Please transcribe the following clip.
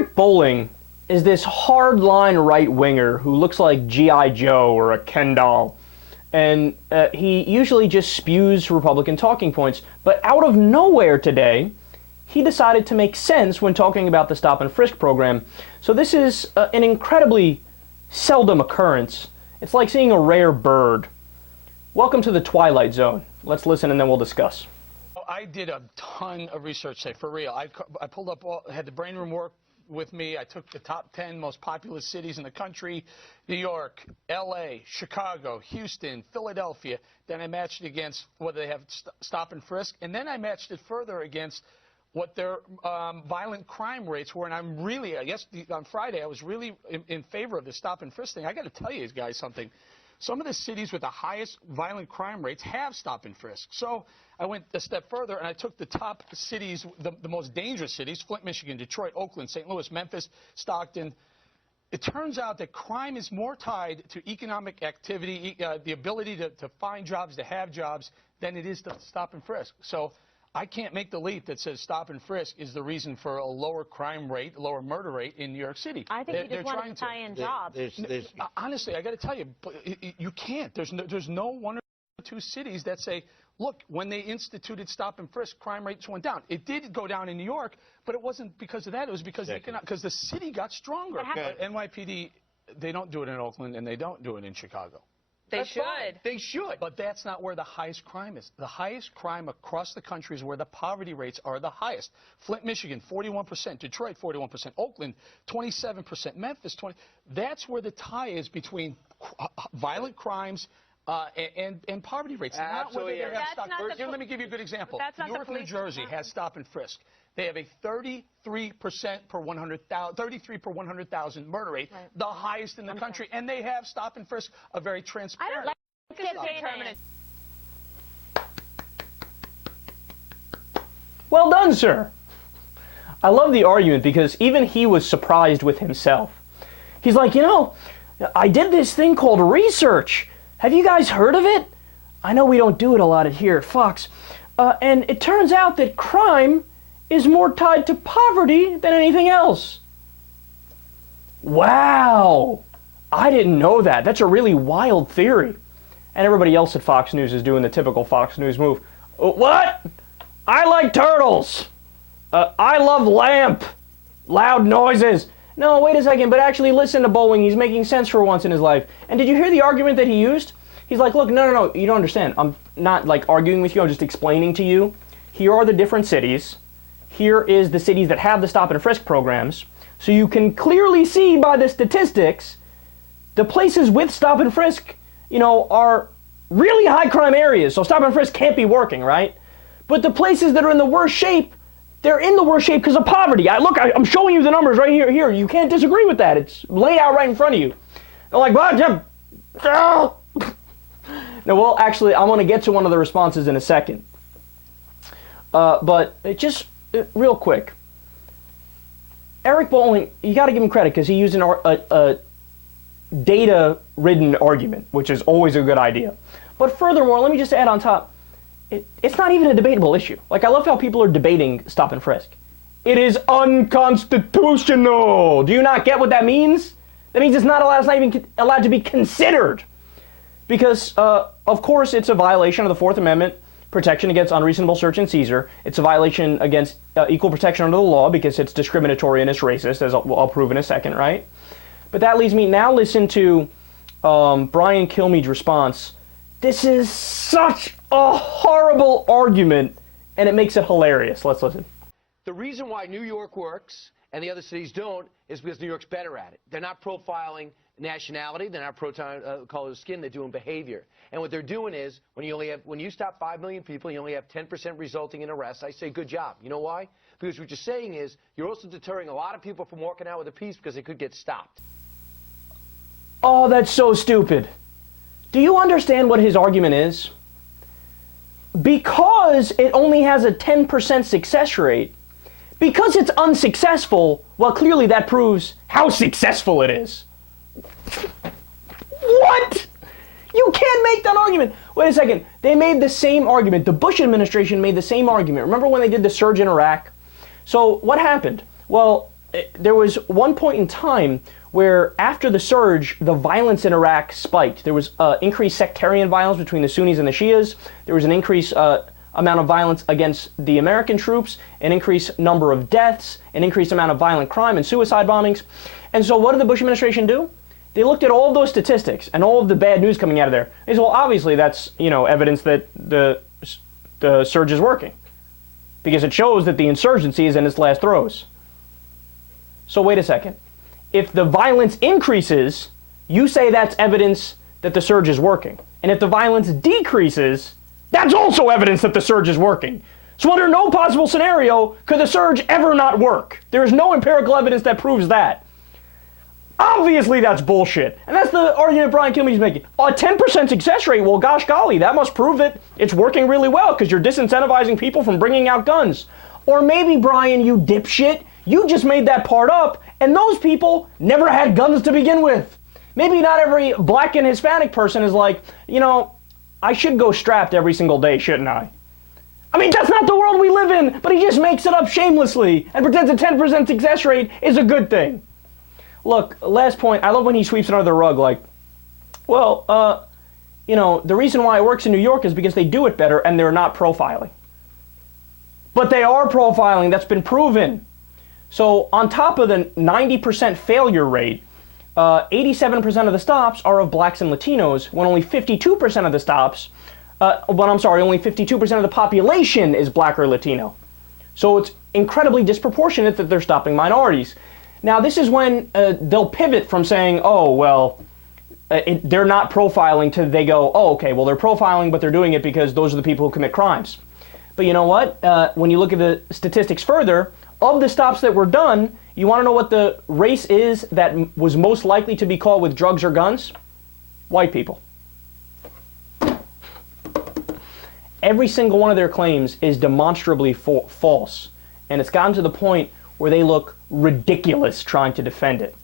Eric Bolling is this hardline right-winger who looks like G.I. Joe or a Ken doll. And he usually just spews Republican talking points. But out of nowhere today, he decided to make sense when talking about the stop-and-frisk program. So this is an incredibly seldom occurrence. It's like seeing a rare bird. Welcome to the Twilight Zone. Let's listen and then we'll discuss. I did a ton of research today, for real. I pulled up had the brain room work with me. I took the top 10 most populous cities in the country: New York, L.A., Chicago, Houston, Philadelphia. Then I matched it against whether they have stop and frisk, and then I matched it further against what their violent crime rates were. And I'm really, I guess on Friday, I was really in favor of the stop and frisk thing. I got to tell you guys something. Some of the cities with the highest violent crime rates have stop and frisk. So I went a step further and I took the top cities, the most dangerous cities: Flint, Michigan, Detroit, Oakland, St. Louis, Memphis, Stockton. It turns out that crime is more tied to economic activity, the ability to find jobs, to have jobs, than it is to stop and frisk. So I can't make the leap that says stop and frisk is the reason for a lower crime rate, lower murder rate in New York City. I think you just want to tie in jobs. Honestly, I got to tell you, you can't. There's no one or two cities that say, look, when they instituted stop and frisk, crime rates went down. It did go down in New York, but it wasn't because of that. It was because the city got stronger. NYPD, they don't do it in Oakland, and they don't do it in Chicago. They should. They should. But that's not where the highest crime is. The highest crime across the country is where the poverty rates are the highest. Flint, Michigan, 41%. Detroit, 41%. Oakland, 27%. Memphis, 20%. That's where the tie is between violent crimes and poverty rates. Absolutely. Not whether they have stop. Let me give you a good example. Newark, New Jersey has stop and frisk. They have a 33% per 100,000, 33 per 100,000 murder rate, the highest in the country, and they have stop and frisk, a very transparent. I don't like Well done, sir. I love the argument because even he was surprised with himself. He's like, you know, I did this thing called research. Have you guys heard of it? I know we don't do it a lot here at Fox. And it turns out that crime is more tied to poverty than anything else. Wow. I didn't know that. That's a really wild theory. And everybody else at Fox News is doing the typical Fox News move. What? I like turtles. I love lamp. Loud noises. No, wait a second, but actually listen to Bolling. He's making sense for once in his life. And did you hear the argument that he used? He's like, look, no, you don't understand. I'm not like arguing with you, I'm just explaining to you. Here are the different cities. Here is the cities that have the stop and frisk programs. So you can clearly see by the statistics, the places with stop and frisk, are really high crime areas. So stop and frisk can't be working, right? But the places that are in the worst shape, they're in the worst shape because of poverty. I'm showing you the numbers right here. Here, you can't disagree with that. It's laid out right in front of you. They're like, what? No, well, actually, I'm going to get to one of the responses in a second. But just real quick, Eric Bolling, you got to give him credit because he used a data-ridden argument, which is always a good idea. But furthermore, let me just add on top, it's not even a debatable issue. Like, I love how people are debating stop and frisk. It is unconstitutional. Do you not get what that means? That means it's not even allowed to be considered. Because, of course, it's a violation of the Fourth Amendment, protection against unreasonable search and seizure. It's a violation against equal protection under the law because it's discriminatory and it's racist, as I'll prove in a second, right? But that leads me, now listen to Brian Kilmeade's response. This is such a horrible argument, and it makes it hilarious. Let's listen. The reason why New York works and the other cities don't is because New York's better at it. They're not profiling nationality, they're not profiling color of skin, they're doing behavior. And what they're doing is, when you stop 5 million people, you only have 10% resulting in arrests. I say good job. You know why? Because what you're saying is, you're also deterring a lot of people from walking out with a piece because they could get stopped. Oh, that's so stupid. Do you understand what his argument is? Because it only has a 10% success rate, because it's unsuccessful, well, clearly that proves how successful it is. What? You can't make that argument. Wait a second. They made the same argument. The Bush administration made the same argument. Remember when they did the surge in Iraq? So what happened? Well, there was one point in time where after the surge, the violence in Iraq spiked. There was increased sectarian violence between the Sunnis and the Shias. There was an increased amount of violence against the American troops, an increased number of deaths, an increased amount of violent crime and suicide bombings. And so what did the Bush administration do? They looked at all of those statistics and all of the bad news coming out of there. They said, well, obviously that's, evidence that the surge is working, because it shows that the insurgency is in its last throes. So wait a second. If the violence increases, you say that's evidence that the surge is working. And if the violence decreases, that's also evidence that the surge is working. So under no possible scenario could the surge ever not work. There is no empirical evidence that proves that. Obviously that's bullshit. And that's the argument Brian Kilmeade is making. A 10% success rate, well gosh golly, that must prove that it's working really well because you're disincentivizing people from bringing out guns. Or maybe, Brian, you dipshit, you just made that part up, and those people never had guns to begin with. Maybe not every black and Hispanic person is like, I should go strapped every single day, shouldn't I? I mean, that's not the world we live in, but he just makes it up shamelessly and pretends a 10% success rate is a good thing. Look, last point, I love when he sweeps it under the rug like, well, the reason why it works in New York is because they do it better and they're not profiling. But they are profiling, that's been proven. So on top of the 90% failure rate, 87% of the stops are of blacks and Latinos, when only 52% of the stops, only 52% of the population is black or Latino. So it's incredibly disproportionate that they're stopping minorities. Now this is when they'll pivot from saying, oh, well, they're not profiling to they go, oh, okay, well, they're profiling, but they're doing it because those are the people who commit crimes. But you know what? When you look at the statistics further, of the stops that were done, you want to know what the race is that was most likely to be caught with drugs or guns? White people. Every single one of their claims is demonstrably false. And it's gotten to the point where they look ridiculous trying to defend it.